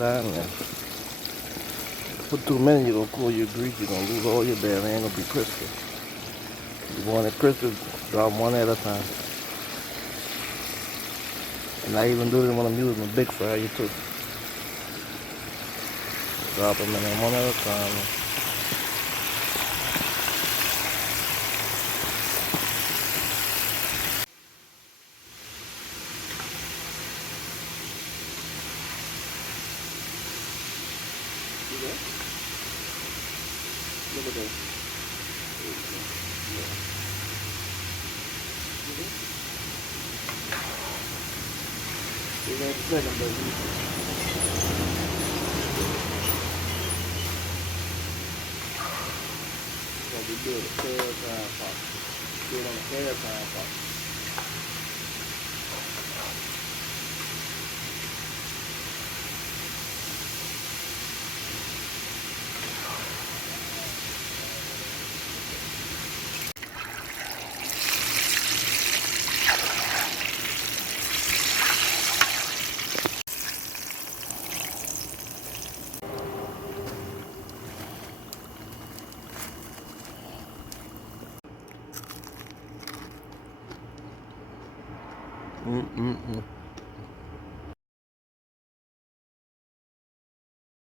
time now. Put too many, you're gonna cool your grease, you're gonna lose all your bear, they ain't gonna be crispy. You want it crispy, drop one at a time. And I even do this when I'm using a big fryer too. Drop them in there one at a time. Look at that. We're going to second, baby. We do it a third time pop. Do it on the third time pop. Mm-mm-mm.